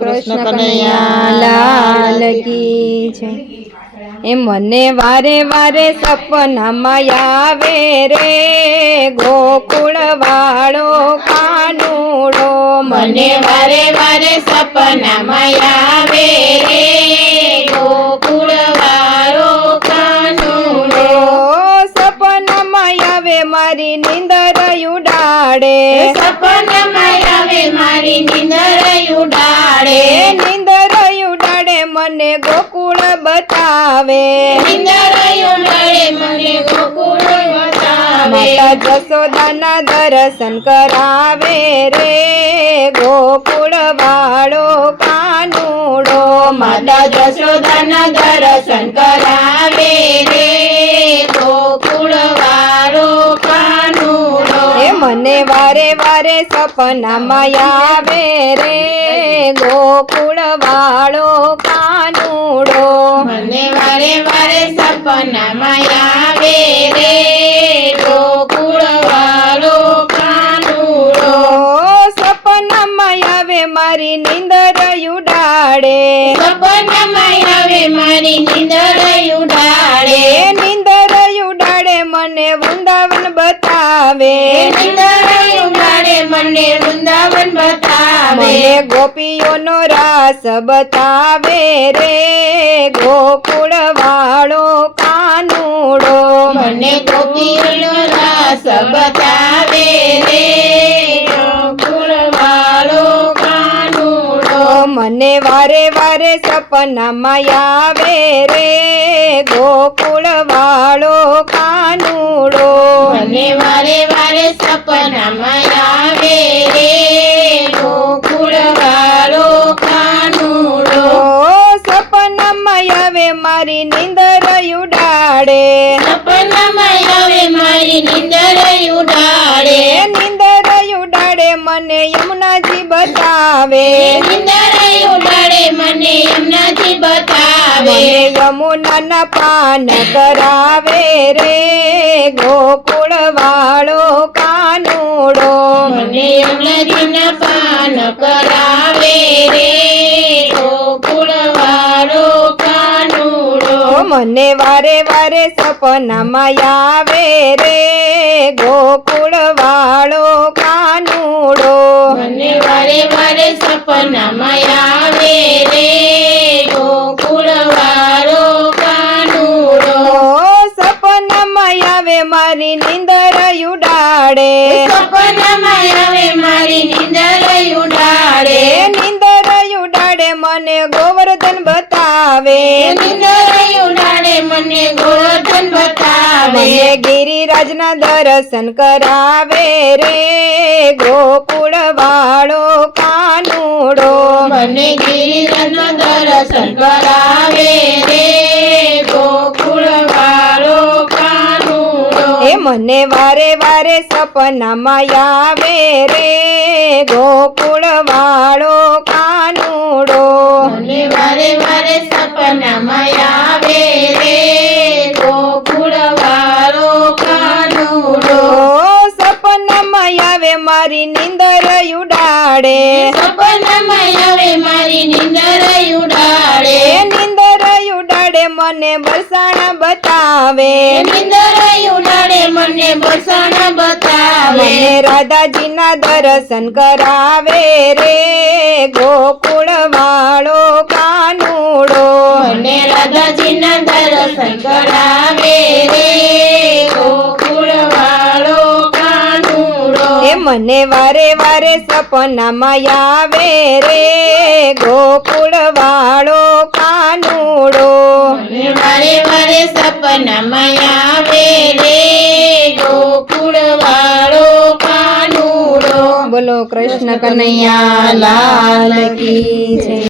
કૃષ્ણ કનૈયા લાલ કી છે। એ મને વારે વારે સપનામાં આવે રે ગોકુળ વાળો કાનુડો। મને વારે વારે સપનામાં આવે રે ગોકુળ વાળો કાનુડો। સપનામાં આવે મારી નીંદર ઉડાડે। સપનામાં આવે મારી નીંદર ઉડાડે। નીંદર ઉડાડે મને ગોકુળ બતાવે। નીંદર ઉડાડે મને ગોકુળ બતાવે। માતા જશોદાના દર્શન કરાવે રે ગોકુળ વાળો કાનુડો। માતા જશોદાના દર્શન કરાવે રે ગોકુળ વાળો કાનુડો। એ મને વારે વારે સપનામાં આવે રે ગોકુળ વાળો કાનુડો। મને વારે વારે સપનામાં આવે રે ગોકુળ વાળો કાનુડો। સપનામાં આવે મારી નીંદર ઉડાડે। સપનામાં આવે મારી નીંદર ઉડાડે। નીંદર ઉડાડે મને વૃંદાવન બતાવે। નીંદર ઉડાડે મને વૃંદાવન બતાવે। મને ગોપીઓનો રાસ બતાવે રે ગોકુળ વાળો કાનુડો। મને ગોપીઓનો રાસ બતાવે રે ગોકુળ વાળો કાનુડો। મને વારે વારે સપનામાં આવે રે ગોકુળ વાળો કાનુડો। મને વારે વારે સપનામાં આવે રે ગોકુળ વાળો કાનુડો। સપનામાં આવે મારી નીંદર ઉડાડે। સપનામાં આવે મારી નીંદર ઉડાડે। નીંદર ઉડાડે મને યમુનાજી બતાવે। નીંદર ઉડાડે મને યમુનાજી બતાવે। મને યમુનાના પાન કરાવે રે ગોકુળ વાળો કાનુડો। મને યમુનાજીના પાન કરાવે રે ગોકુળ વાળો કાનુડો। મને વારે વારે સપનામાં આવે રે ગોકુળ વાળો કાનુડો। મને વારે વારે સપનામાં આવે રે ગોકુળ વાળો કાનુડો। સપનામાં આવે મારી નીંદર ઉડાડે। સપનામાં આવે મારી નીંદર ઉડાડે। નીંદર ઉડાડે મને ગોવર્ધન બતાવે। નીંદર ઉડાડે મને ગોવર્ધન બતાવે। મને ગિરિરાજના દર્શન કરાવે રે ગોકુળ વાળો કાનુડો। મને ગિરિરાજના દર્શન કરાવે રે ગોકુળ વાળો કાનુડો। એ મને વારે વારે સપનામાં આવે રે ગોકુળ વાળો કાનુડો। મને વારે વારે સપનામાં આવે રે ગોકુળ વાળો કાનુડો। સપનામાં આવે મારી નીંદર ઉડાડે। સપનામાં આવે મારી નીંદર ઉડાડે। નીંદર ઉડાડે મને બરસાણા બતાવે। નીંદર ઉડાડે મને બરસાણા બતાવે। મને રાધાજીના દર્શન કરાવે રે ગોકુળ વાળો કાનુડો। મને રાધાજીના દર્શન કરાવે રે ગોકુળ વાળો કાનુડો। એ મને વારે વારે સપનામાં આવે રે ગોકુળ વાળો કાનુડો। મને વારે વારે સપનામાં આવે રે ગોકુળ વાળો કાનુડો। બોલો કૃષ્ણ કનૈયા લાલ કી જય।